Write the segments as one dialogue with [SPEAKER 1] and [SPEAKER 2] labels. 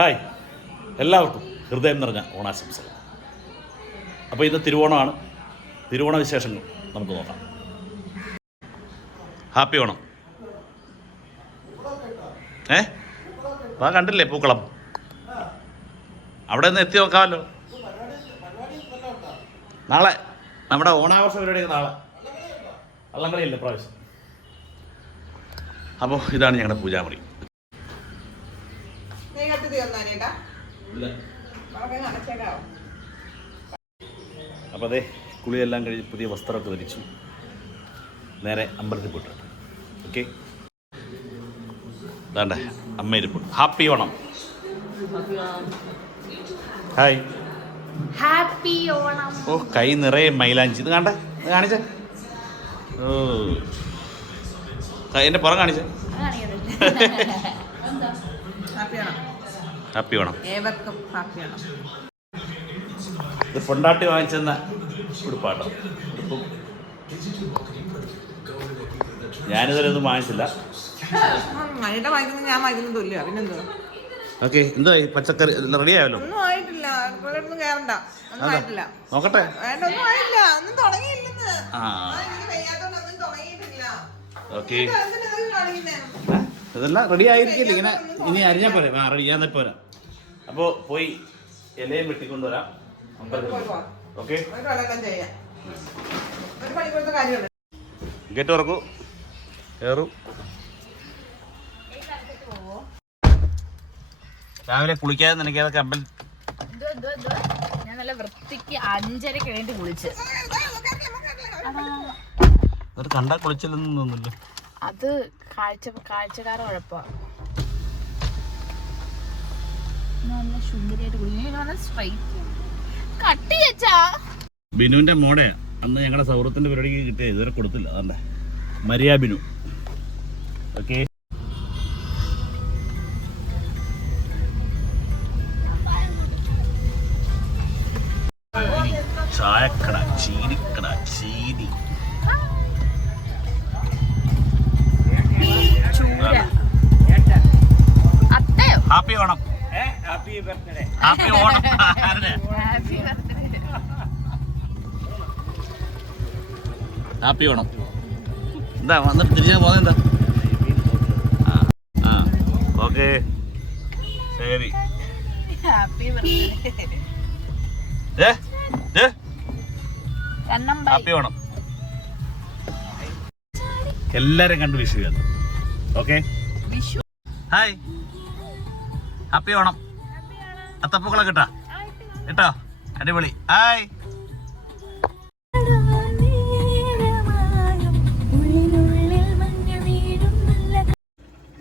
[SPEAKER 1] Hi. എല്ലാവർക്കും ഹൃദയം നിറഞ്ഞ ഓണാശംസകൾ. അപ്പോൾ ഇന്ന് തിരുവോണമാണ്. തിരുവോണ വിശേഷങ്ങൾ നമുക്ക് നോക്കാം. ഹാപ്പി ഓണം. ഏ? അതാ കണ്ടില്ലേ പൂക്കളം? അവിടെ നിന്ന് എത്തി നോക്കാമല്ലോ. നാളെ നമ്മുടെ ഓണാഘോഷ പരിപാടിയൊക്കെ നാളെ. വള്ളംകളിയല്ലേ പ്രാവശ്യം അപ്പോൾ ഇതാണ് ഞങ്ങളുടെ പൂജാമുറി.
[SPEAKER 2] അടച്ചേക്കാവും?
[SPEAKER 1] അപ്പോൾ അതെ കുളിയെല്ലാം കഴിഞ്ഞ് പുതിയ വസ്ത്രമൊക്കെ ധരിച്ചു. നേരെ അമ്പലത്തിൽ പോയിട്ട് ഓക്കെ? വേണ്ട അമ്മ ഇരിപ്പുണ്ട് happy Onam. Hi.
[SPEAKER 3] Happy Onam.
[SPEAKER 1] ഓ കൈ നിറയെ മൈലാഞ്ചി. ഇത് കണ്ട ഇത് കാണിച്ചേ? ഓ. എന്റെ പുറം പുറം കാണിച്ചേ
[SPEAKER 2] ഹാപ്പിയാണോ
[SPEAKER 1] ഹാപ്പി വേണം.
[SPEAKER 2] ഏവർക്കും ഹാപ്പിയാണോ
[SPEAKER 1] ഇത് പൊണ്ടാട്ടി വാങ്ങിച്ചെന്ന ഉടുപ്പാട്ടോ ഉടുപ്പും ഞാനിതുവരെ ഒന്നും വാങ്ങിച്ചില്ല.
[SPEAKER 2] മഴയുടെ വായിക്കുന്നത് ഞാൻ വായിക്കുന്നത് തുല്യ. പിന്നെന്തോ
[SPEAKER 1] ഓക്കെ എന്താ പച്ചക്കറി റെഡി ആയല്ലോ?
[SPEAKER 2] ഒന്നും ആയിട്ടില്ല. അടുക്കളയിലൊന്നും കയറണ്ട ഒന്നും ആയിട്ടില്ല.
[SPEAKER 1] നോക്കട്ടെ.
[SPEAKER 2] വേണ്ട ഒന്നും ആയില്ല ഒന്നും തുടങ്ങിയില്ലെന്ന്.
[SPEAKER 1] ആ.
[SPEAKER 2] ആ, എനിക്ക് വയ്യാത്തോണ്ട് ഒന്നും തുടങ്ങിയിട്ടില്ല.
[SPEAKER 1] ഓക്കെ. ഇതെല്ലാം റെഡി ആയിരിക്കില്ല. ഇങ്ങനെ ഇനി അരിഞ്ഞാൽ പോരെ? ആ റെഡി ഞാൻ പോരാ അപ്പോൾ പോയി ഇലയും വെട്ടിക്കൊണ്ടുവരാം. ഓക്കെ ഗേറ്റ് തുറക്കൂ കയറൂ രാവിലെ കുളിക്കാതെ നിനക്ക്
[SPEAKER 3] ഏതൊക്കെ അമ്പൽ? ഞാൻ നല്ല വൃത്തിക്ക് അഞ്ചരക്ക് കഴിഞ്ഞിട്ട് കുളിച്ച്.
[SPEAKER 1] കണ്ടാ കുളിച്ചില്ലെന്നൊന്നുമില്ല കുളിച്ചില്ലെന്ന് തോന്നുന്നില്ല.
[SPEAKER 3] അത് കാഴ്ച കാഴ്ചക്കാരെ കുഴപ്പമാണ് നല്ല സ്ട്രൈറ്റ് കട്ടി
[SPEAKER 1] ബിനുവിന്റെ മോടെ അന്ന് ഞങ്ങളുടെ സൗഹൃദത്തിന്റെ പരിപാടിക്ക് കിട്ടിയ. ഇതുവരെ കൊടുത്തില്ല. അതല്ലേ. മരിയ ബിനു. ഓക്കെ ഹാപ്പി ഓണം ആരുടെ?
[SPEAKER 3] ഹാപ്പി ബർത്ത്ഡേ
[SPEAKER 1] ഹാപ്പി ഓണം എന്താ വന്നിട്ട് തിരിച്ചു പോകുന്നെന്താ ആ ഓക്കെ. ശരി.
[SPEAKER 3] ഹാപ്പി ബർത്ത്ഡേ
[SPEAKER 1] ഹാപ്പി ഓണം എല്ലാരും കണ്ട് Vishu okay.
[SPEAKER 3] Vishu
[SPEAKER 1] hi happy Onam അത്തപ്പൂക്കളെ കിട്ടാ കേട്ടോ? അടിപൊളി. ഹായ്.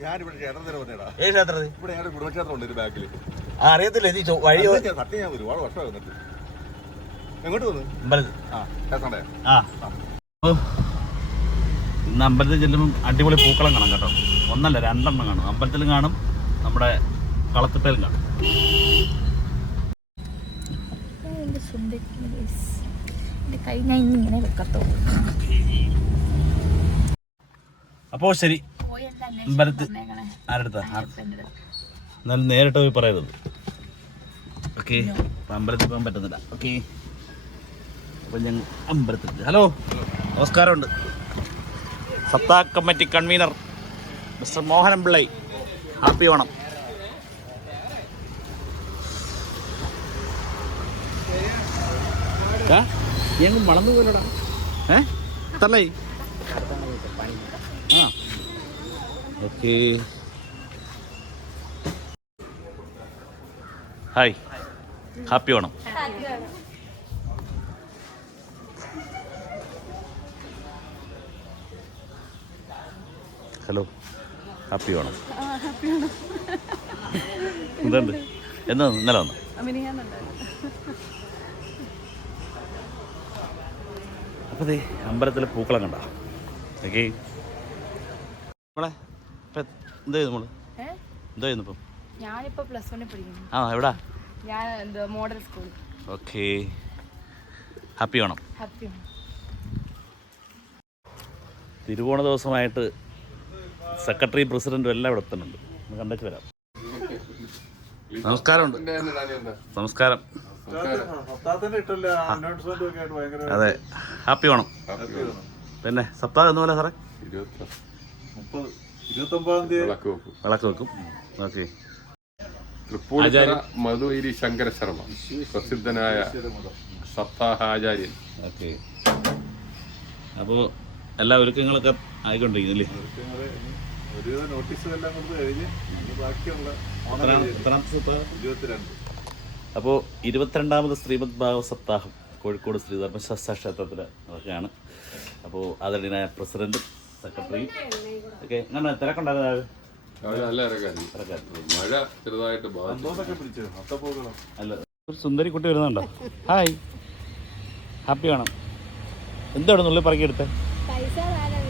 [SPEAKER 4] ഞാനിവിടെ ക്ഷേത്രത്തിൽ വന്നേടാ
[SPEAKER 1] ഏത് ക്ഷേത്രത്തിൽ?
[SPEAKER 4] ഇവിടെ ഞങ്ങളുടെ കുടുംബക്ഷേത്രം ഉണ്ട് ഒരു ബാക്കിൽ
[SPEAKER 1] ആ അറിയത്തില്ല വഴി
[SPEAKER 4] ഒരുപാട് വർഷമായി എങ്ങോട്ട്.
[SPEAKER 1] ഇന്ന് അമ്പലത്തിൽ ചെല്ലുമ്പോൾ അടിപൊളി പൂക്കളം കാണാം കേട്ടോ. ഒന്നല്ല രണ്ടെണ്ണം കാണും. അമ്പലത്തിലും കാണും നമ്മുടെ കളത്തിട്ടയിലും കാണും
[SPEAKER 3] എന്റെ സുന്ദരി എന്റെ കൈ ഞാൻ ഇന്ന് ഇങ്ങനെ വെക്കത്തുള്ളൂ.
[SPEAKER 1] അപ്പോ ശരി. അമ്പലത്തിൽ ആരെടുത്താ? എന്നാലും നേരിട്ട് പോയി പറയരുത്. ഓക്കെ. അമ്പലത്തിൽ പോകാൻ പറ്റുന്നില്ല. ഓക്കെ. അപ്പോൾ ഞങ്ങൾ അമ്പലത്തിൽ ഹലോ. നമസ്കാരമുണ്ട്. സത്താ committee convener mister Mohanan Pillai. Happy Onam. ഞങ്ങൾ വളർന്നു പോലടാ ഏ? എത്രല്ലായി ആ. Okay. Hi. Happy Onam. Hello. Happy Onam. എന്തുണ്ട്? എന്നാ ഇന്നലെ വന്നു? അപ്പോൾ അമ്പലത്തിൽ അമ്പലത്തിലെ പൂക്കളം കണ്ട. ഓക്കെ. നമ്മളെ എന്താ എന്ത് ചെയ്യുന്നു
[SPEAKER 3] നമ്മൾ
[SPEAKER 1] എന്താ ചെയ്യുന്നു ഇപ്പം?
[SPEAKER 3] ഞാനിപ്പോ പ്ലസ് വണ്ണിൽ പഠിക്കുന്നു.
[SPEAKER 1] ആ എവിടാ?
[SPEAKER 3] ഞാൻ എന്താ model school
[SPEAKER 1] okay. Happy Onam
[SPEAKER 3] happy
[SPEAKER 1] തിരുവോണ ദിവസമായിട്ട് സെക്രട്ടറി പ്രസിഡന്റും എല്ലാം ഇവിടെ എത്തുന്നുണ്ട്. കണ്ടിട്ട് കണ്ടേച്ച് വരാം. നമസ്കാരമുണ്ട്.
[SPEAKER 4] തന്നെ എന്താ?
[SPEAKER 1] നമസ്കാരം.
[SPEAKER 5] സപ്താഹത്തിന്റെ ഇട്ടല്ല? അനൗൺസ്മെന്റ് ഒക്കെ ആയിട്ട് ഭയങ്കര
[SPEAKER 1] അതെ. ഹാപ്പി ഓണം. പിന്നെ സപ്താഹം എന്ന് പോലെ സാറേ?
[SPEAKER 4] വിളക്ക് വെക്കും.
[SPEAKER 1] വിളക്ക് വെക്കും. ഓക്കെ
[SPEAKER 4] തൃപ്പൂണിത്തറ മധുവൈരി ശങ്കര ശർമ്മ പ്രസിദ്ധനായ സപ്താഹാചാര്യൻ.
[SPEAKER 1] ഓക്കെ അപ്പോൾ എല്ലാ ഒരുക്കങ്ങളൊക്കെ ആയിക്കൊണ്ടിരിക്കുന്നല്ലേ
[SPEAKER 5] ഒരു നോട്ടീസ് എല്ലാം കൊടുത്ത് കഴിഞ്ഞ് ഇനി ബാക്കിയുള്ള ഇരുപത്തിരണ്ട്.
[SPEAKER 1] അപ്പോൾ ഇരുപത്തിരണ്ടാമത് ശ്രീമദ് ഭാഗവ സപ്താഹം കോഴിക്കോട് ശ്രീധർമ്മശാസ്ത്ര ക്ഷേത്രത്തിൽ നടക്കുകയാണ്. അപ്പോൾ ആദരണീയനായ പ്രസിഡന്റ് സെക്രട്ടറി ഓക്കെ അങ്ങനെ തിരക്കുണ്ടായിരുന്നു
[SPEAKER 4] മഴ ചെറുതായിട്ട്
[SPEAKER 1] അല്ല ഒരു സുന്ദരി കുട്ടി വരുന്നുണ്ടോ? ഹായ്. ഹാപ്പി വേണം. എന്താണ് ഉള്ളിൽ പറക്കിയെടുത്തേ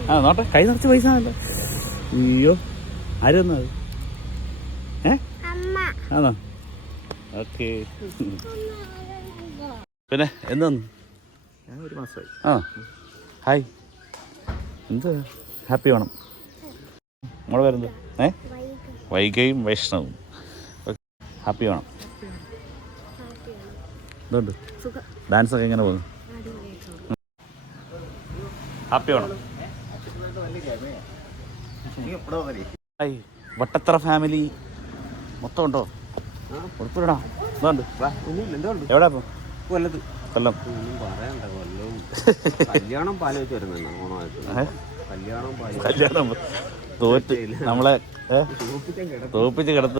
[SPEAKER 1] ആ നോട്ടെ. കൈ നിറച്ച് പൈസ ആണല്ലോ അയ്യോ ആര് അത് ഏ?
[SPEAKER 3] അമ്മ.
[SPEAKER 1] ആണോ ഓക്കെ. പിന്നെ?
[SPEAKER 5] ഞാൻ ഒരു മാസമായി.
[SPEAKER 1] ആ. ഹായ്. എന്ത്? ഹാപ്പി വേണം. മോളെ പേരെന്ത്? ഏ? വൈകയും വൈഷ്ണവും. ഹാപ്പി വേണം. എന്തുണ്ട് ഡാൻസ് ഒക്കെ എങ്ങനെ പോകുന്നു? ഹാപ്പി വേണം. ഹായ്. വട്ടത്തറ ഫാമിലി മൊത്തം ഉണ്ടോ? ഉറപ്പിടാ എവിടെ ഇപ്പം?
[SPEAKER 6] കൊല്ലത്ത്.
[SPEAKER 1] കൊല്ലം.
[SPEAKER 6] ഒന്നും പറയണ്ട കൊല്ലവും. കല്യാണം വരുന്നുണ്ട് ഓണമായിട്ട് കല്യാണം പാലോ
[SPEAKER 1] കല്യാണം തോറ്റ് നമ്മളെ? തോപ്പിച്ച് കിടത്ത്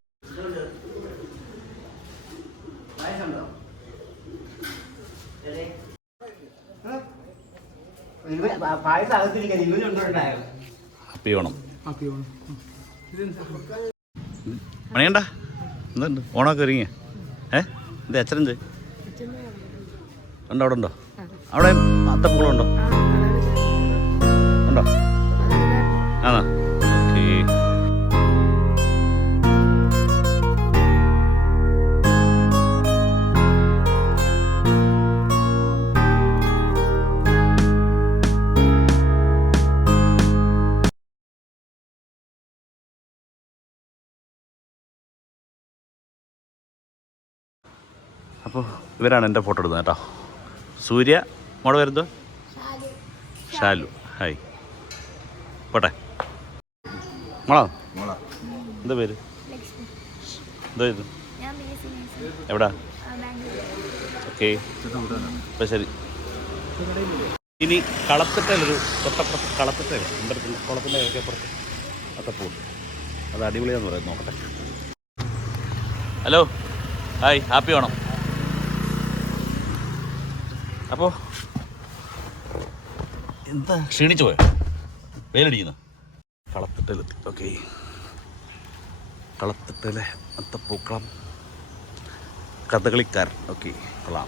[SPEAKER 1] മണിയണ്ട എന്തുണ്ട്? ഓണമൊക്കെ ഒരുങ്ങിയ? ഏ? എന്ത് അച്ഛനെന്ത് ഉണ്ടോ അവിടെ ഉണ്ടോ? അവിടെ അത്തപ്പൂളുണ്ടോ ഉണ്ടോ? ആണോ? ഇവരാണ് എന്റെ ഫോട്ടോ എടുക്കുന്നത് കേട്ടോ. സൂര്യ മോളെ വരുന്നത് ഷാലു ഹായ്. പോട്ടെ. മോളോ? എന്താ പേര്? എന്താ ഇത്? എവിടാ? ഓക്കെ. അപ്പം ശരി. ഇനി കളത്തിട്ടൊരു തൊട്ടപ്പുറത്ത് കളത്തിട്ട് അമ്പലത്തിൽ കുളത്തിന്റെ ഒക്കെ അപ്പുറത്ത് അത്തപ്പൂ അത് അടിപൊളിയാന്ന് പറയാം. നോക്കട്ടെ. ഹലോ. ഹായ്. ഹാപ്പി ഓണം അപ്പോൾ എന്താ? ക്ഷീണിച്ചു പോയോ? വെയിലടിക്കുന്ന. കളത്തിട്ടലെത്തി ഓക്കെ. കളത്തിട്ടലെ. അത്തപ്പൂക്കളം കഥകളിക്കാരൻ. ഓക്കെ. കൊള്ളാം.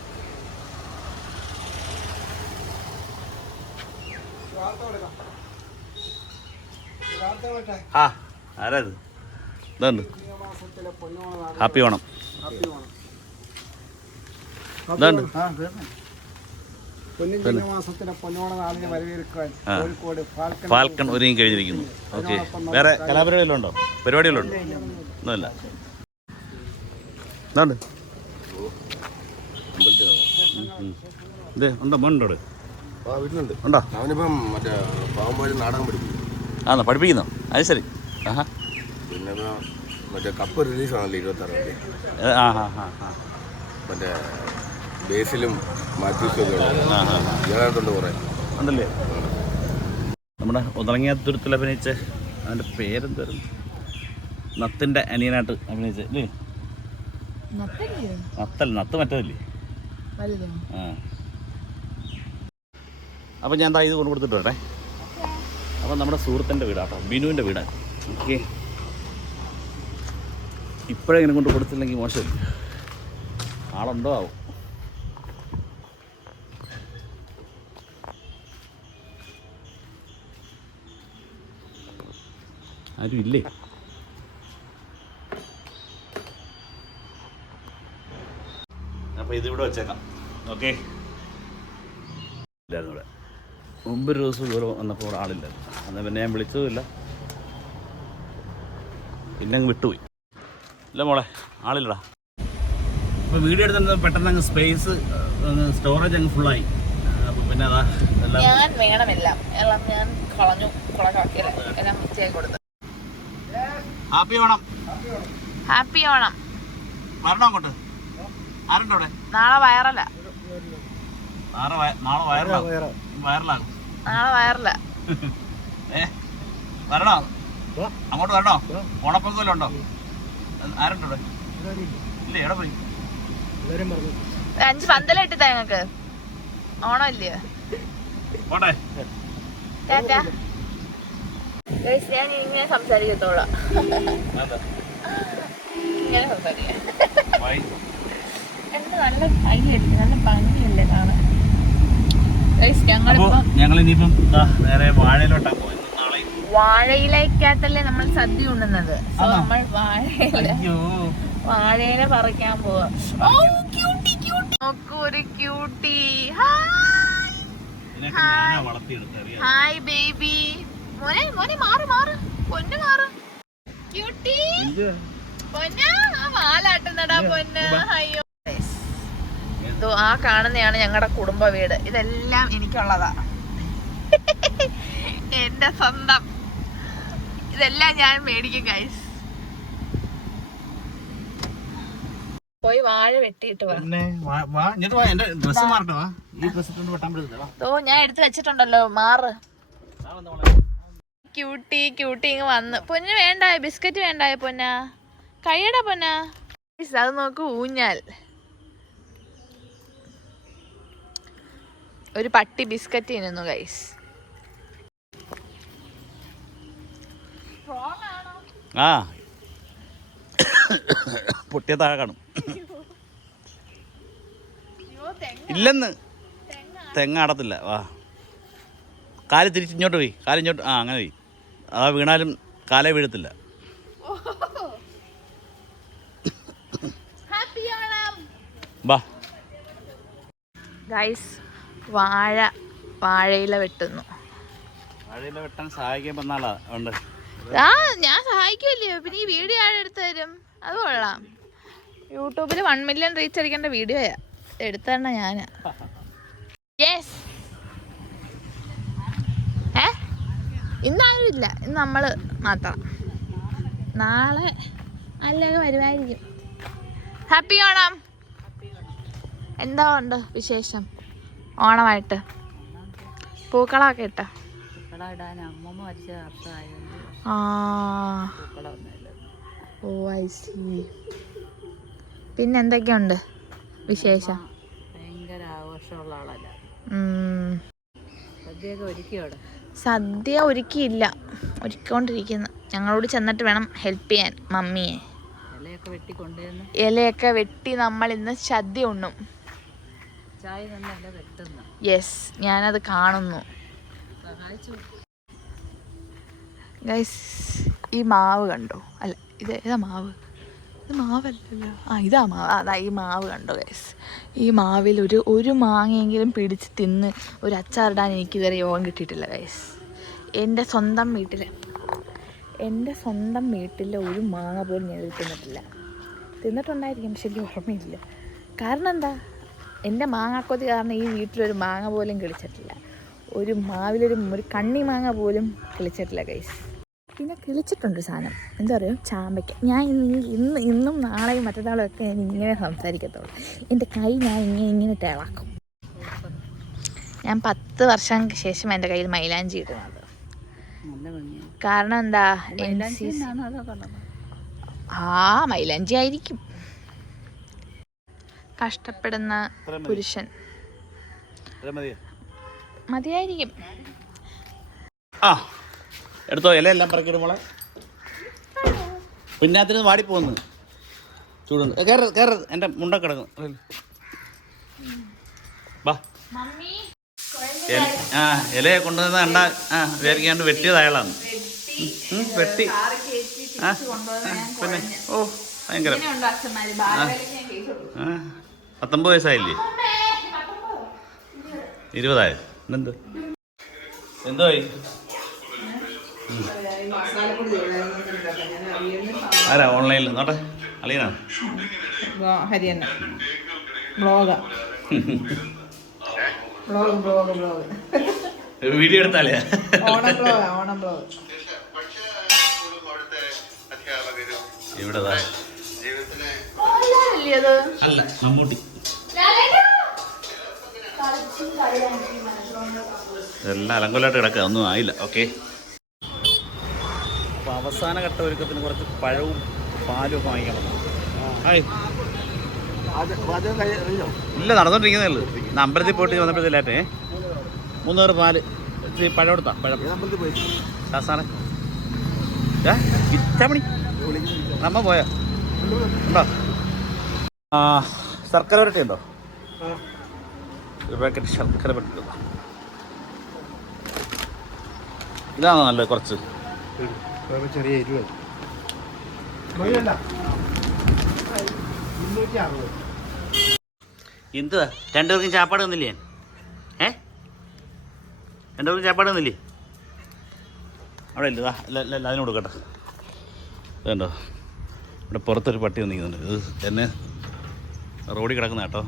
[SPEAKER 1] ആ ഹാപ്പി ഓണം. ഇതുണ്ട്.
[SPEAKER 7] ഫാൽക്കൺ
[SPEAKER 1] ഫാൽക്കൺ ഒരുങ്ങി കഴിഞ്ഞിരിക്കുന്നു. ഓക്കെ. വേറെ കലാപരിപാടികളും ഉണ്ടോ പരിപാടികളുണ്ടോ? ഒന്നുമില്ല. ഉം. ഇത് ഉണ്ടോ മോനുണ്ടോ
[SPEAKER 4] വീട്ടിലുണ്ട്.
[SPEAKER 1] ഉണ്ടോ?
[SPEAKER 4] അവനിപ്പം മറ്റേ പാവമ്പാടി നാടകം പഠിക്കും
[SPEAKER 1] ആണോ പഠിപ്പിക്കുന്നോ? അത് ശരി. ആഹാ.
[SPEAKER 4] പിന്നെ മറ്റേ കപ്പ് റിലീസാണല്ലോ ഇരുപത്താറാം തീയതി.
[SPEAKER 1] ആ ഹാ ഹാ ഹാ
[SPEAKER 4] മറ്റേ ബേസിലും മാത്യൂസും ഒക്കെ കുറേ.
[SPEAKER 1] ഉണ്ടല്ലേ? നമ്മുടെ ഉതറങ്ങിയ തുരുത്തിൽ അഭിനയിച്ച അവന്റെ പേരെന്തായിരുന്നു നത്തിന്റെ അനിയനായിട്ട് അഭിനയിച്ച അല്ലേ നത്തല്ല നത്ത് മറ്റതല്ലേ? ആ. അപ്പം ഞാൻ എന്താ ഇത് കൊണ്ടു കൊടുത്തിട്ട് വരട്ടെ. അപ്പം നമ്മുടെ സുഹൃത്തിന്റെ വീടാട്ടോ ബിനുവിന്റെ വീടാണ് ഓക്കെ. ഇപ്പോഴെങ്ങനെ കൊണ്ട് കൊടുത്തില്ലെങ്കിൽ മോശമില്ല? ആളുണ്ടോ ആവും? ആരും ഇല്ലേ അപ്പോൾ ഇതിവിടെ വെച്ചേക്കാം. ഓക്കെ? ഇല്ലായിരുന്നു ഇവിടെ. മുമ്പ് ഒരു ദിവസം ദൂരം വന്നപ്പോൾ ഇവിടെ ആളില്ലായിരുന്നു. അന്ന് പിന്നെ ഞാൻ വിളിച്ചതുമില്ല. പിന്നെ അങ്ങ് വിട്ടുപോയി. ഇല്ല മോളെ ആളില്ലടാ. അപ്പോൾ വീട് എടുത്തിട്ട് പെട്ടെന്ന് അങ്ങ് സ്പേസ് സ്റ്റോറേജ് അങ്ങ് ഫുള്ളായി അപ്പോൾ പിന്നെ അതാ എല്ലാം
[SPEAKER 3] ഞാൻ വേണമെല്ലാം. എല്ലാം ഞാൻ കളഞ്ഞു എല്ലാം കൊടുത്തു.
[SPEAKER 1] ഹാപ്പി ഓണം.
[SPEAKER 3] ഹാപ്പി ഓണം.
[SPEAKER 1] വരണോ അങ്ങോട്ട്. ആരുണ്ട് അവിടെ?
[SPEAKER 3] നാളെ വയറല്ല.
[SPEAKER 1] നാളെ വയറലാകും നാളെ വയറിലാകും
[SPEAKER 3] നാളെ വയറല്ല.
[SPEAKER 1] ഏ വരണോ? അങ്ങോട്ട് വരണോ? ഓണപ്പൊങ്കലും ഉണ്ടോ? ആരുണ്ടോ ഇവിടെ? ഇല്ല? എവിടെ പോയി?
[SPEAKER 3] അഞ്ച് പന്തലിട്ട് ഞങ്ങൾക്ക് ഓണം ഇല്ലയോ
[SPEAKER 1] ഓട്ടെ
[SPEAKER 3] ടാറ്റാ ഞാൻ ഇങ്ങനെ സംസാരിക്കത്തോളാം.
[SPEAKER 1] അതെന്താ?
[SPEAKER 3] ഇങ്ങനെ സംസാരിക്കാം.
[SPEAKER 1] ബൈ.
[SPEAKER 3] എന്ത് നല്ല നല്ല ഭംഗിയല്ലേ കാണാൻ.
[SPEAKER 1] ദാ നേരെ വാഴയിലോട്ടാ പോയത്
[SPEAKER 3] വാഴയിലേക്കകത്തല്ലേ നമ്മൾ സദ്യ ഉണ്ണുന്നത്. നമ്മൾ വാഴയില പറിക്കാൻ പോവാ. നോക്കൂ ഒരു ക്യൂട്ടി ഹായ് ബേബി മോനെ മോനെ മാറ് മാറ്. പൊന്നു മാറ്. ക്യൂട്ടി. പൊന്ന വാലാട്ടുന്നടാ പൊന്ന. അയ്യോ. ഇതോ ആ കാണുന്നതാണ് ഞങ്ങളുടെ കുടുംബ വീട്. ഇതെല്ലാം എനിക്കുള്ളതാ. എന്റെ സ്വന്തം. ഇതെല്ലാം ഞാൻ മേടിക്കും ഗൈസ് പോയി വാഴ വെട്ടിയിട്ട് വാ. ഓ ഞാൻ എടുത്തു വെച്ചിട്ടുണ്ടല്ലോ മാറ്. ക്യൂട്ടി ക്യൂട്ടി ഇങ്ങ് വന്ന്. പൊന്ന് വേണ്ടായ ബിസ്ക്കറ്റ് വേണ്ടായ പൊന്ന? കഴിയടാ പൊന്ന. അത് നോക്കൂ ഊഞ്ഞാൽ. ഒരു പട്ടി ബിസ്ക്കറ്റ് തിന്നുന്നു ഗൈസ്
[SPEAKER 1] ആ. പൊട്ടിയ താഴെ കാണും. ഇല്ലെന്ന്. തെങ്ങ അടത്തില്ല വാ. കാൽ തിരിച്ചിങ്ങോട്ട് പോയി. കാലിങ്ങോട്ട് ആ അങ്ങനെ പോയി. അതാ വീണാലും കാല വീഴത്തില്ല. വാ
[SPEAKER 3] ഗൈസ് വാഴ വാഴയില വെട്ടുന്നു.
[SPEAKER 1] വാഴയില വെട്ടാൻ സഹായിക്കാൻ വന്നാളാ ഉണ്ട്.
[SPEAKER 3] ആ ഞാൻ സഹായിക്കുമല്ലോ പിന്നെ ഈ വീഡിയോ ആരെടുത്ത് എടുത്തു തരും അത് കൊള്ളാം. യൂട്യൂബിൽ വൺ മില്യൺ റീച്ച് അടിക്കേണ്ട വീഡിയോയാ. എടുത്തരണ ഞാനാ? യെസ് ഏ ഇന്നാരും ഇല്ല ഇന്ന് നമ്മൾ മാത്രം. നാളെ നല്ലൊക്കെ വരുമായിരിക്കും ഹാപ്പി ഓണം. എന്താ ഉണ്ട് വിശേഷം? ഓണമായിട്ട്. പൂക്കളൊക്കെ ഇട്ട? ഓ ഐ സി പിന്നെന്തൊക്കെയുണ്ട് വിശേഷം?
[SPEAKER 8] ഭയങ്കര ആഘോഷമുള്ള ആളല്ല. സദ്യയൊക്കെ ഒരുക്കിയോടെ
[SPEAKER 3] സദ്യ ഒരുക്കിയില്ല. ഒരുക്കിക്കൊണ്ടിരിക്കുന്നു. ഞങ്ങളോട് ചെന്നിട്ട് വേണം ഹെൽപ്പ് ചെയ്യാൻ മമ്മിയെ.
[SPEAKER 8] ഇലയൊക്കെ വെട്ടി
[SPEAKER 3] നമ്മൾ ഇന്ന് സദ്യ ഉണ്ണും. യെസ് ഞാനത് കാണുന്നു. ഗൈസ് ഈ മാവ് കണ്ടോ? അല്ല ഇത് ഏതാ മാവ്? മാവല്ലല്ലോ. ആ ഇതാ മാവ്. അതാ ഈ മാവ് കണ്ടോ ഗൈസ് ഈ മാവിൽ ഒരു ഒരു മാങ്ങയെങ്കിലും പിടിച്ച് തിന്ന് ഒരു അച്ചാറിടാൻ എനിക്കിതുവരെ യോഗം കിട്ടിയിട്ടില്ല ഗൈസ് എന്റെ സ്വന്തം വീട്ടിൽ എന്റെ സ്വന്തം വീട്ടിൽ ഒരു മാങ്ങ പോലും ഞാൻ തിന്നിട്ടില്ല. തിന്നിട്ടുണ്ടായിരിക്കും പക്ഷെ എനിക്ക് ഓർമ്മയില്ല. കാരണം എന്താ? എന്റെ മാങ്ങാക്കൊതി കാരണം ഈ വീട്ടിലൊരു മാങ്ങ പോലും കിളിച്ചിട്ടില്ല. ഒരു മാവിലൊരു ഒരു കണ്ണി മാങ്ങ പോലും കിളിച്ചിട്ടില്ല ഗൈസ് പിന്നെ കിളിച്ചിട്ടുണ്ട് സാധനം. എന്താ പറയുക? ചാമ്പയ്ക്ക. ഞാൻ ഇന്ന് ഇന്ന് നാളെയും മറ്റന്നാളും ഒക്കെ ഞാൻ ഇങ്ങനെ സംസാരിക്കത്തുള്ളൂ. എന്റെ കൈ ഞാൻ ഇങ്ങനെ ഇങ്ങനെ തിളക്കും. ഞാൻ പത്ത് വർഷം ശേഷം എന്റെ കയ്യിൽ മൈലാഞ്ചി ഇടുന്നത്. കാരണം എന്താ? ആ മൈലാഞ്ചി ആയിരിക്കും. കഷ്ടപ്പെടുന്ന പുരുഷൻ? മതിയായിരിക്കും.
[SPEAKER 1] ആ. എടുത്തോ എല്ലാം പറക്കിയിട്ട് മോളെ. പിന്നാത്തിന് വാടി പോകുന്നു. ചൂടുണ്ട്. ഏ, കയറ് എന്റെ മുണ്ട കിടക്കുന്നു. ആ ഇലയെ കൊണ്ടുവന്ന കണ്ട ആ വിചാരിക്കാണ്ട് വെട്ടിയത് അയാളാണ്. വെട്ടി. പിന്നെ. ഓ ഭയങ്കര. പത്തൊമ്പത് വയസ്സായില്ലേ? ഇരുപതായോ? എന്തോ എന്തോ ആരാ ഓൺലൈനിൽ നോട്ടെ? അളിയനാ
[SPEAKER 2] Hariyanna Hariyanna. ബ്ലോഗാ. Blog blog blog.
[SPEAKER 1] Video എടുത്താലേ?
[SPEAKER 2] Onam blog Onam blog.
[SPEAKER 1] ഇവിടെ മമ്മൂട്ടി. എല്ലാം അലങ്കോലായിട്ട് കിടക്കുക ഒന്നും ആയില്ല. ഓക്കെ അപ്പോൾ അവസാന ഘട്ട ഒരുക്കത്തിന് കുറച്ച് പഴവും പാലും ഒക്കെ വാങ്ങിക്കണം ഇല്ല നടന്നോണ്ടിരിക്കുന്നേ ഉള്ളൂ. അമ്പലത്തിൽ പോയിട്ട് വന്നപ്പോഴത്തേലായിട്ടേ മൂന്നൂറ് പാൽ. പഴം എടുത്താ പഴം. ഇച്ചമണി നമ്മ പോയാ. ഉണ്ടോ? ആ ശർക്കര വരട്ടി ഉണ്ടോ ഒരു പാക്കറ്റ് ശർക്കര വരട്ടി ഇതാ. ഇതാണോ നല്ലത് കുറച്ച്?
[SPEAKER 7] ചെറിയ എരിവ്
[SPEAKER 1] എന്തുവാ രണ്ടുപേർക്കും ചാപ്പാട് തന്നില്ലേ? ഞാൻ ഏ? രണ്ടുപേർക്കും ചാപ്പാട് തന്നില്ലേ? അവിടെ ഇല്ല അതിന് കൊടുക്കട്ടെ. ഇതുണ്ടോ? ഇവിടെ പുറത്തൊരു പട്ടി വന്നിരിക്കുന്നുണ്ട്. ഇത് എന്നെ റോഡിൽ കിടക്കുന്ന കേട്ടോ.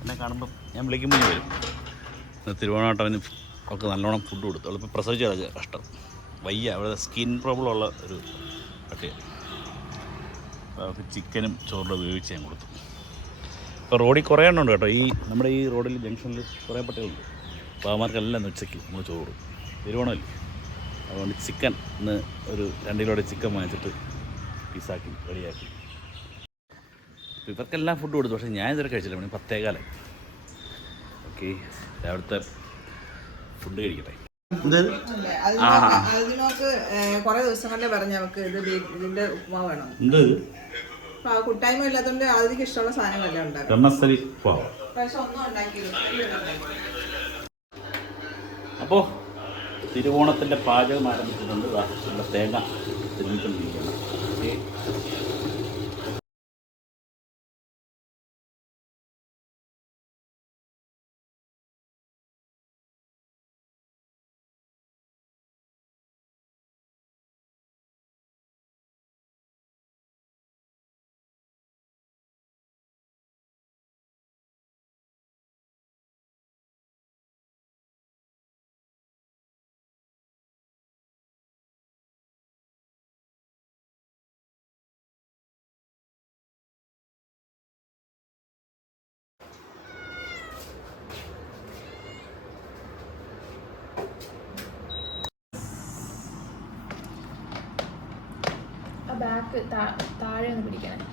[SPEAKER 1] എന്നെ കാണുമ്പോൾ ഞാൻ വിളിക്കുമ്പോൾ വരും. വരും ഇത് തിരുവോണാട്ടവന് ഒക്കെ നല്ലോണം ഫുഡ് കൊടുത്തു. അവളിപ്പോൾ പ്രസവിച്ച് കിടക്കുക കഷ്ടം. വയ്യ. അവിടെ സ്കിൻ പ്രോബ്ലം ഉള്ള ഒരു പട്ടിയാണ് അവർക്ക് ചിക്കനും ചോറിലും ഉപയോഗിച്ച് ഞാൻ കൊടുത്തു. ഇപ്പോൾ റോഡിൽ കുറേ എണ്ണം ഉണ്ട് കേട്ടോ. ഈ നമ്മുടെ ഈ റോഡിൽ ജംഗ്ഷനിൽ കുറേ പട്ടികളുണ്ട്. അപ്പോൾ അവന്മാർക്കെല്ലാം ഉച്ചയ്ക്ക് നമ്മൾ ചോറ് തിരുവോണമല്ലേ അതുകൊണ്ട് ചിക്കൻ ഇന്ന് ഒരു രണ്ട് കിലോയുടെ ചിക്കൻ വാങ്ങിച്ചിട്ട് പീസാക്കി റെഡിയാക്കി. അപ്പോൾ ഇവർക്കെല്ലാം ഫുഡ് കൊടുത്തു. പക്ഷേ ഞാൻ ഇതുവരെ കഴിച്ചില്ല. മണി പത്തേകാലായി. ഓക്കെ. രാവിലത്തെ ഫുഡ് കഴിക്കട്ടെ.
[SPEAKER 2] അപ്പൊ കൂട്ടായ്മ അതിക്ക് ഇഷ്ടമുള്ള സാധനങ്ങളെല്ലാം ഉണ്ടാക്കും ഉണ്ടാക്കിയില്ല.
[SPEAKER 1] അപ്പോൾ പാചകം ആരംഭിച്ചിട്ടുണ്ട്. തേങ്ങ തിരുമിക്കൊണ്ടിരിക്കുകയാണ്
[SPEAKER 3] താഴെ ഒന്ന് പിടിക്കണേ.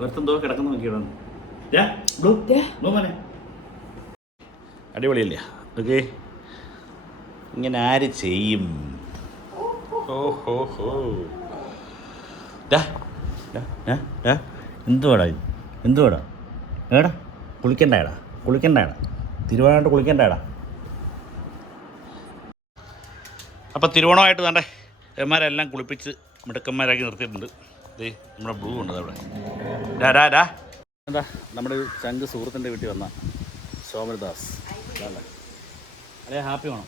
[SPEAKER 1] ഒരുത്തെന്തോ കിടക്കുന്ന മോനെ. അടിപൊളിയല്ലേ? ഓക്കെ ഇങ്ങനെ ആര് ചെയ്യും? ഓ ഹോ. എന്തുവാടാ ഇത്? എന്തുവാടാ? ഏടാ കുളിക്കണ്ടേടാ കുളിക്കണ്ടേടാ തിരുവോണമായിട്ട് കുളിക്കണ്ടേടാ അപ്പം തിരുവോണമായിട്ട് വേണ്ടേ? എമാരെല്ലാം കുളിപ്പിച്ച് മിടുക്കന്മാരാക്കി നിർത്തിയിട്ടുണ്ട്. ദേ നമ്മുടെ ബ്ലൂ ഉണ്ട് അവിടെ. എന്താ? നമ്മുടെ ഒരു ചങ്ക് സുഹൃത്തിന്റെ വീട്ടിൽ വന്ന ശോഭനദാസ് അതെ ഹാപ്പി വേണം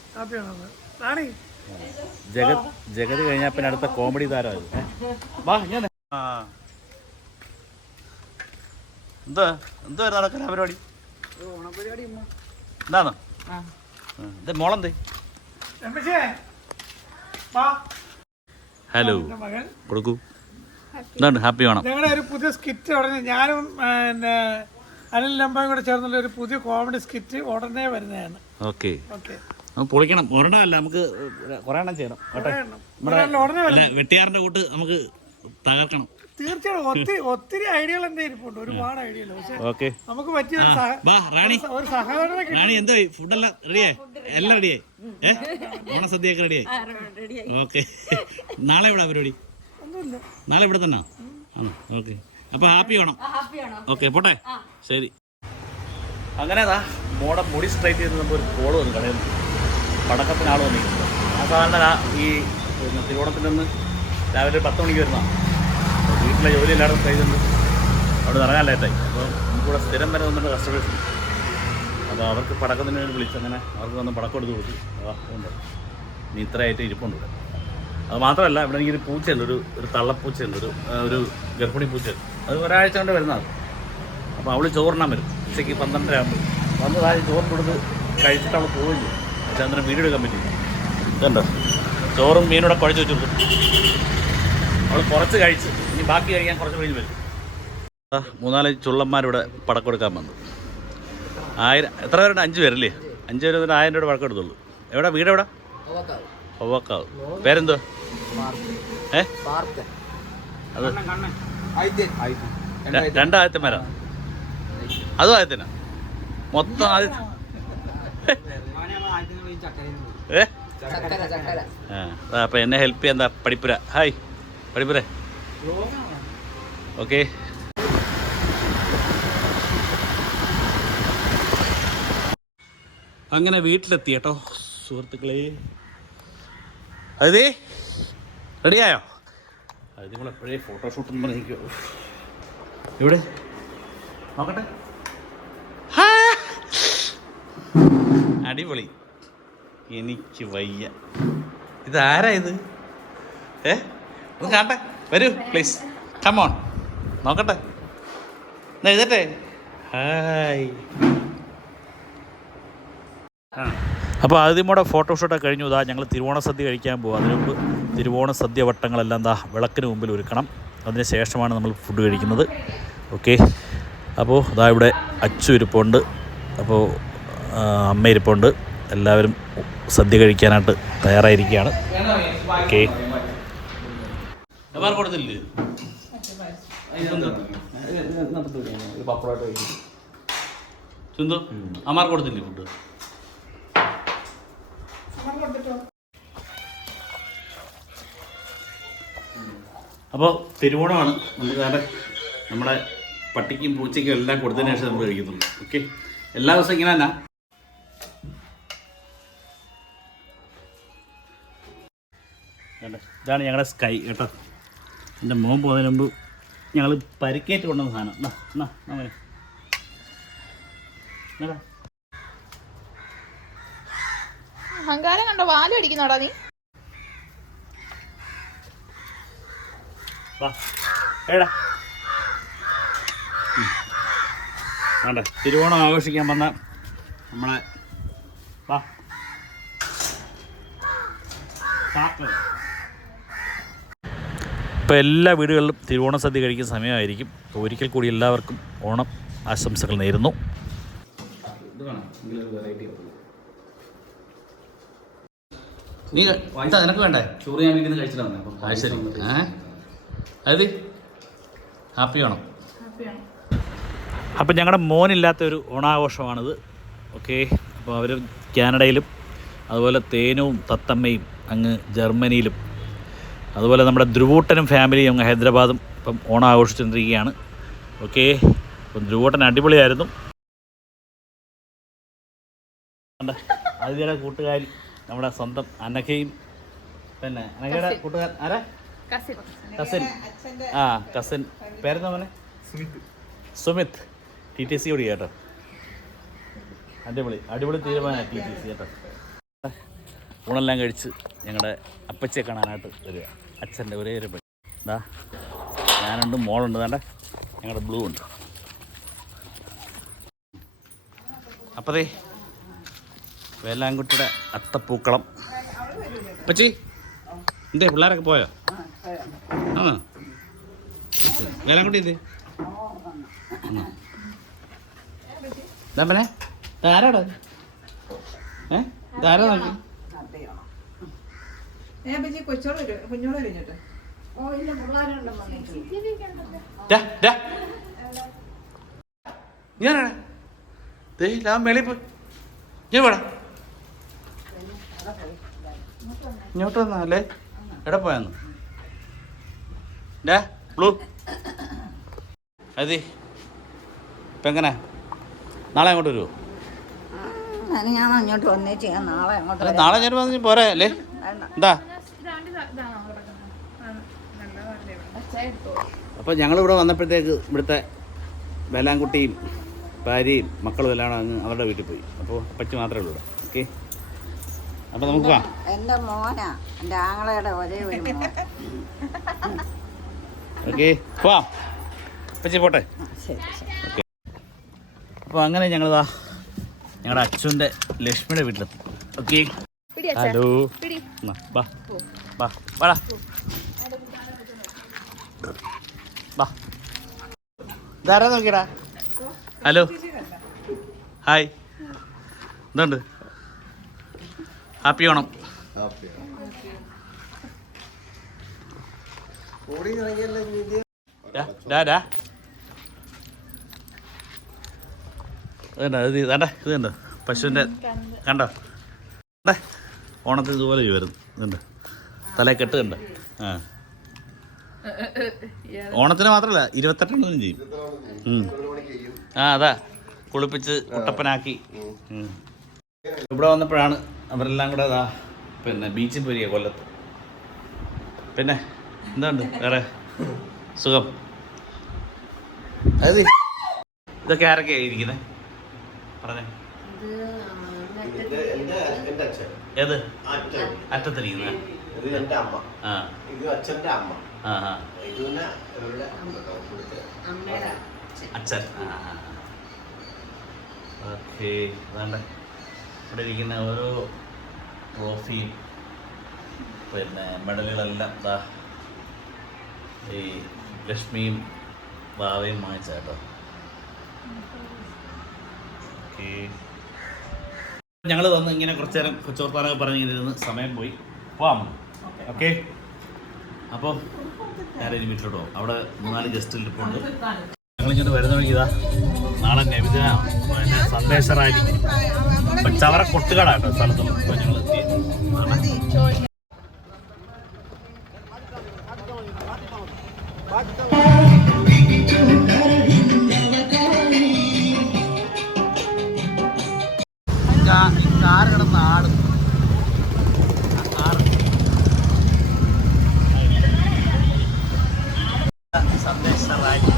[SPEAKER 1] ജഗത് ജഗത് കഴിഞ്ഞാൽ പിന്നെ അടുത്ത കോമഡി താരം വാ ഞാൻ ആ. എന്താ? നടക്കുന്ന പരിപാടി എന്താണോ ഇത് മോളെന്തേ? ഹലോ. കൊടുക്കൂ. എന്താണ് ഹാപ്പി വേണം.
[SPEAKER 7] ഞങ്ങളുടെ ഒരു പുതിയ സ്കിറ്റ് ഉടനെ ഞാനും പിന്നെ അനിൽ ലംബയും കൂടെ ചേർന്നുള്ള ഒരു പുതിയ കോമഡി സ്കിറ്റ് ഉടനെ വരുന്നതാണ്.
[SPEAKER 1] ഓക്കെ.
[SPEAKER 7] ഓക്കെ.
[SPEAKER 1] നമുക്ക് പൊളിക്കണം. ഒരെണ്ണമല്ല നമുക്ക് കുറേ എണ്ണം ചെയ്യണം. കേട്ടോ. നമ്മുടെ
[SPEAKER 7] ഉടനെ
[SPEAKER 1] അല്ല വെട്ടിയാറിന്റെ കൂട്ട് നമുക്ക് തകർക്കണം.
[SPEAKER 7] തീർച്ചയായും ഒത്തിരി ഒത്തിരി ഐഡിയകൾ എന്തേ ഇരിപ്പുണ്ട് ഒരുപാട് ഐഡിയകൾ പക്ഷെ നമുക്ക് പറ്റിയ ഒരു
[SPEAKER 1] വാ റാണി.
[SPEAKER 7] ഒരു സഹകരണ
[SPEAKER 1] റാണി എന്താ ഫുഡെല്ലാം റെഡിയായി? എല്ലാം റെഡിയായി. ഏ? ഓണസദ്യയൊക്കെ റെഡിയായി? ഓക്കെ. നാളെ എവിടെ പരിപാടി നാളെ ഇവിടെ തന്നെ? ഓക്കെ. അപ്പൊ ഹാപ്പി വേണം. ഓക്കെ പോട്ടെ? ശരി. അങ്ങനെ അതാ മോടെ മുടി സ്ട്രൈറ്റ് ചെയ്ത് നമുക്ക് ഒരു കോൾ വന്നു. കടയിൽ നിന്ന് പടക്കത്തിന് ആൾ വന്നിരിക്കുന്നത് ആ സാധാരണ ഈ പിന്നെ നിന്ന് രാവിലെ ഒരു പത്ത് മണിക്ക് വരുന്ന വീട്ടിലെ ജോലി എല്ലാവരും ചെയ്തിട്ടുണ്ട് അവിടെ ഇറങ്ങാൻ ലേറ്റായി അപ്പോൾ നമുക്കിവിടെ സ്ഥിരം വരെ വന്നിട്ട് കസ്റ്റമേഴ്സ് അപ്പോൾ അവർക്ക് പടക്കത്തിന് വേണ്ടി വിളിച്ച് അങ്ങനെ അവർക്ക് വന്ന് പടക്കം എടുത്ത് കൊടുത്തു. അതാ ഉണ്ട് നീ ഇത്രയായിട്ട് ഇരിപ്പുണ്ട് ഇവിടെ. അത് മാത്രമല്ല ഇവിടെ എനിക്കൊരു പൂച്ചയുണ്ട് ഒരു ഒരു തള്ളപ്പൂച്ചയുണ്ട് ഒരു ഒരു ഗർഭിണി പൂച്ചയുണ്ട്. അത് ഒരാഴ്ച കൊണ്ട് വരുന്നതാണ്. അപ്പോൾ അവൾ ചോറിനാൻ വരും. ഉച്ചയ്ക്ക് പന്ത്രണ്ടര ആകുമ്പോൾ വന്ന് താഴെ ചോറിന് കൊടുത്ത് കഴിച്ചിട്ട് അവൾ പോവില്ല പക്ഷേ അന്നേരം വീഡിയോ എടുക്കാൻ പറ്റില്ല. ഇതുണ്ടോ? ചോറും മീനൂടെ കുഴച്ച് വെച്ചു കൊടുക്കും. അവൾ കുറച്ച് കഴിച്ച്. ഇനി ബാക്കി കഴിക്കാൻ കുറച്ച് കഴിഞ്ഞ് വരും. മൂന്നാൽ ചുള്ളന്മാരിവിടെ പടക്കം എടുക്കാൻ വന്നു. ആയിരം എത്ര പേരുണ്ട്? അഞ്ച് പേരല്ലേ? അഞ്ച് പേര് ആയിരം രൂപ പടക്കം എടുത്തുള്ളൂ. എവിടെ? വീട് എവിടെ ഒവ്വക്കാവ് പേരെന്തോ ഏ? അത് ര- രണ്ടായിരത്തിമാരാ? അതും ആയത്തിനാ മൊത്തം ആദ്യത്തെ ഏ? അപ്പം എന്നെ ഹെൽപ്പ് ചെയ്യാൻ പഠിപ്പുര? ഹായ് പഠിപ്പുര. ഓക്കെ. അങ്ങനെ വീട്ടിലെത്തി കേട്ടോ സുഹൃത്തുക്കളെ. അതേ റെഡിയായോ? അത് നിങ്ങളെപ്പോഴേ ഫോട്ടോഷൂട്ട് എന്ന് പറഞ്ഞിരിക്കുമോ ഇവിടെ നോക്കട്ടെ! അടിപൊളി. എനിക്ക് വയ്യ. ഇതാരാ ഇത്? ഏ? ഒന്ന് കാണട്ടെ വരൂ പ്ലീസ് കമോൺ നോക്കട്ടെ. എന്നാ എഴുതട്ടെ ഹായ് അപ്പോൾ ആദ്യം കൂടെ ഫോട്ടോഷൂട്ടൊക്കെ കഴിഞ്ഞു. ഇതാ ഞങ്ങൾ തിരുവോണ സദ്യ കഴിക്കാൻ പോകും അതിനു മുമ്പ് തിരുവോണ സദ്യ വട്ടങ്ങളെല്ലാം ദാ വിളക്കിന് മുമ്പിൽ ഒരുക്കണം. അതിന് ശേഷമാണ് നമ്മൾ ഫുഡ് കഴിക്കുന്നത്. ഓക്കെ അപ്പോൾ ഇതാ ഇവിടെ അച്ചു ഇരിപ്പുണ്ട്. അപ്പോൾ അമ്മ ഇരിപ്പുണ്ട്. എല്ലാവരും സദ്യ കഴിക്കാനായിട്ട് തയ്യാറായിരിക്കുകയാണ്. ഓക്കെ കൊടുത്തില്ലേ? ചുന്തു അമ്മാർക്ക് കൊടുത്തില്ലേ ഫുഡ് അപ്പോൾ തിരുവോണമാണ്. നമുക്ക് വേറെ നമ്മുടെ പട്ടിക്കും പൂച്ചയ്ക്കും എല്ലാം കൊടുത്തതിന് ശേഷം നമ്മൾ കഴിക്കുന്നുള്ളൂ. ഓക്കെ എല്ലാ ദിവസവും ഇങ്ങനെ തന്നെ. ഇതാണ് ഞങ്ങളുടെ സ്കൈ കേട്ടോ. എന്റെ മോൻ പോകുന്നതിന് മുമ്പ് ഞങ്ങൾ പരിക്കേറ്റ് കൊണ്ടുവന്ന സാധനം. എന്നാ എന്നാ മോനെ.
[SPEAKER 3] അഹങ്കാരം കണ്ടോ? വാലടിക്കുന്നോടാ നീ.
[SPEAKER 1] വാ. എടാ. വേണ്ട തിരുവോണം ആഘോഷിക്കാൻ വന്ന നമ്മളെ വാ. ഇപ്പോൾ എല്ലാ വീടുകളിലും തിരുവോണ സദ്യ കഴിക്കുന്ന സമയമായിരിക്കും. അപ്പോൾ ഒരിക്കൽ കൂടി എല്ലാവർക്കും ഓണം ആശംസകൾ നേരുന്നു. നീ എന്താ നിനക്ക് വേണ്ടേ? ചോറ് ഞാൻ വീട്ടിൽ നിന്ന് കഴിച്ചിട്ടാണ് അത് ഹാപ്പി വേണം. അപ്പം ഞങ്ങളുടെ മോനില്ലാത്തൊരു ഓണാഘോഷമാണിത്. ഓക്കെ അപ്പോൾ അവർ കാനഡയിലും അതുപോലെ തേനവും തത്തമ്മയും അങ്ങ് ജർമ്മനിയിലും അതുപോലെ നമ്മുടെ ധ്രുവൂട്ടനും ഫാമിലിയും അങ്ങ് ഹൈദരാബാദും ഇപ്പം ഓണം ആഘോഷിച്ചുകൊണ്ടിരിക്കുകയാണ് ഓക്കെ അപ്പം ധ്രുവൂട്ടൻ അടിപൊളിയായിരുന്നു. അതിഥിയുടെ കൂട്ടുകാരി നമ്മുടെ സ്വന്തം അനഘയും പിന്നെ അനഘയുടെ കൂട്ടുകാരൻ ആരാ? കസിൻ. ആ കസിൻ. പേരെന്താ മോനെ? സുമിത്. ടി ടി സി കൂടി കേട്ടോ. അടിപൊളി. അടിപൊളി തീരുമാനമാണ് ടി ടി സി കേട്ടോ. ഊണെല്ലാം കഴിച്ച് ഞങ്ങളുടെ അപ്പച്ചയെ കാണാനായിട്ട് വരിക. അച്ഛന്റെ ഒരേ ഒരു പണി. എന്താ ഞാനുണ്ട് മോളുണ്ട്. വേണ്ട ഞങ്ങളുടെ ബ്ലൂ ഉണ്ട്. അപ്പതേ വേലാങ്കുട്ടിയുടെ അത്തപ്പൂക്കളം. അപ്പച്ചി എന്തേ പിള്ളേരൊക്കെ പോയോ? ആ ഏ? ഇതാരാ നോക്കി. ഞാനാണ് ദേ ഞാൻ മേളിൽ പോയി ഞാൻ വേണം ഇങ്ങോട്ട് വന്നാലേ എവിടെ പോയാന്ന്? ഡാ ബ്ലൂ. അത് ഇപ്പം എങ്ങനെ? നാളെ അങ്ങോട്ട് വരുമോ
[SPEAKER 9] ഞാൻ അങ്ങോട്ട് വന്നേച്ച് ഞാൻ നാളെ അങ്ങോട്ട്
[SPEAKER 1] നാളെ ഞാൻ വന്ന് പോരെ അല്ലേ? എന്താ? അപ്പോൾ ഞങ്ങളിവിടെ വന്നപ്പോഴത്തേക്ക് ഇവിടുത്തെ വേലാൻകുട്ടിയും ഭാര്യയും മക്കളും എല്ലാം അങ്ങ് അവരുടെ വീട്ടിൽ പോയി. അപ്പോൾ പറ്റി മാത്രമേ ഉള്ളൂ ഓക്കെ? അപ്പോൾ നമുക്ക്
[SPEAKER 9] എന്റെ മോനാ എന്റെ ആങ്ങളയുടെ ഒരേ ഒരു മോൻ.
[SPEAKER 1] ഓക്കെ പോവാം പച്ചി പോട്ടെ.
[SPEAKER 9] ശരി ശരി
[SPEAKER 1] അപ്പോൾ അങ്ങനെ ഞങ്ങളിതാ ഞങ്ങളുടെ അച്ഛന്റെ ലക്ഷ്മിയുടെ വീട്ടിലെത്തി. ഓക്കെ. ഹലോ. ബാ വാ. വാ വാടാ. വാ. ഇതാരാ നോക്കിയടാ? ഹലോ. ഹായ്. എന്തുണ്ട് ഹാപ്പി ഓണം. ഇത് ഇത് കണ്ടോ പശുവിന്റെ കണ്ടോ. ഓണത്തിന് ഇതുപോലെ വരുന്നു ഇതുണ്ട് തലേ കെട്ട് കണ്ടോ? ആ. ഓണത്തിന് മാത്രമല്ല ഇരുപത്തെട്ടെണ്ണത്തിനും ചെയ്യും. ആ അതാ. കുളിപ്പിച്ച് കുട്ടപ്പനാക്കി. ഇവിടെ വന്നപ്പോഴാണ് അവരെല്ലാം കൂടെ അതാ പിന്നെ ബീച്ചിൽ പോയിരിക്കുക കൊല്ലത്ത്. പിന്നെ എന്തുണ്ട് വേറെ. സുഖം. അത് ഇതൊക്കെ ആരൊക്കെയാ ഇരിക്കുന്നത് പറഞ്ഞേ. ഏത്? അറ്റത്തിരിക്കുന്ന.
[SPEAKER 6] ഇത് എന്റെ അമ്മ ഇത് അച്ഛന്റെ അമ്മ ഇത്
[SPEAKER 1] അച്ഛൻ ഓക്കെ അതാണ്ട് ഇവിടെ ഇരിക്കുന്ന ഓരോ ട്രോഫിയും പിന്നെ മെഡലുകളെല്ലാം ഈ ലക്ഷ്മിയും ഭാവയും വാങ്ങിച്ചേട്ടോ ഞങ്ങൾ വന്ന് ഇങ്ങനെ കുറച്ച് നേരം കൊച്ചോർത്താനൊക്കെ പറഞ്ഞിരുന്ന് സമയം പോയി. പോവാം. ഓക്കെ. അപ്പോൾ ഞാൻ ഇനി വീട്ടിലോട്ട് പോകും അവിടെ മൂന്നാൽ ഗസ്റ്റിൽ ഇരിപ്പുണ്ട് ഞങ്ങളിങ്ങോട്ട് വരുന്ന വഴി ഇതാ. നാളെ നബിദിന സന്ദേശറായിരിക്കും ചവറ കൊട്ടുകട കേട്ടോ സ്ഥലത്തുള്ള. ഞങ്ങൾ സന്ദേശ റാലി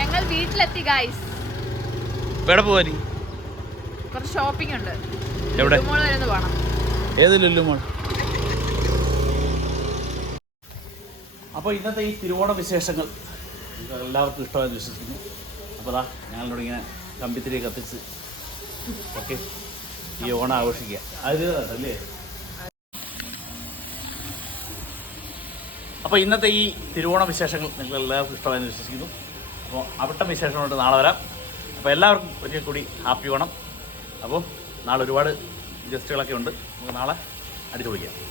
[SPEAKER 3] ഞങ്ങൾ വീട്ടിലെത്തി ഗായ്സ്
[SPEAKER 1] എവിടെ പോവാനി
[SPEAKER 3] കുറച്ച് ഷോപ്പിംഗ് ഉണ്ട്.
[SPEAKER 1] എവിടെ?
[SPEAKER 3] മോൾ വരുന്ന പോണം.
[SPEAKER 1] ഏത് ലുല്ലുമോൾ? അപ്പോൾ ഇന്നത്തെ ഈ തിരുവോണ വിശേഷങ്ങൾ എല്ലാവർക്കും ഇഷ്ടമായെന്ന് വിശ്വസിക്കുന്നു. അപ്പോൾ അതാ ഞങ്ങളിവിടെ ഇങ്ങനെ കമ്പിത്തിരി കത്തിച്ച് ഓക്കെ. ഈ ഓണം ആഘോഷിക്കുക. അത് അല്ലേ? അപ്പോൾ ഇന്നത്തെ ഈ തിരുവോണ വിശേഷങ്ങൾ നിങ്ങൾ എല്ലാവർക്കും ഇഷ്ടമായെന്ന് വിശ്വസിക്കുന്നു. അപ്പോൾ അവിട്ടം വിശേഷമായിട്ട് നാളെ വരാം. അപ്പോൾ എല്ലാവർക്കും ഒരിക്കൽ കൂടി ഹാപ്പി ഓണം. അപ്പോൾ നാളെ ഒരുപാട് ഗസ്റ്റുകളൊക്കെ ഉണ്ട്. നമുക്ക് നാളെ അടിച്ചു പൊളിക്കാം.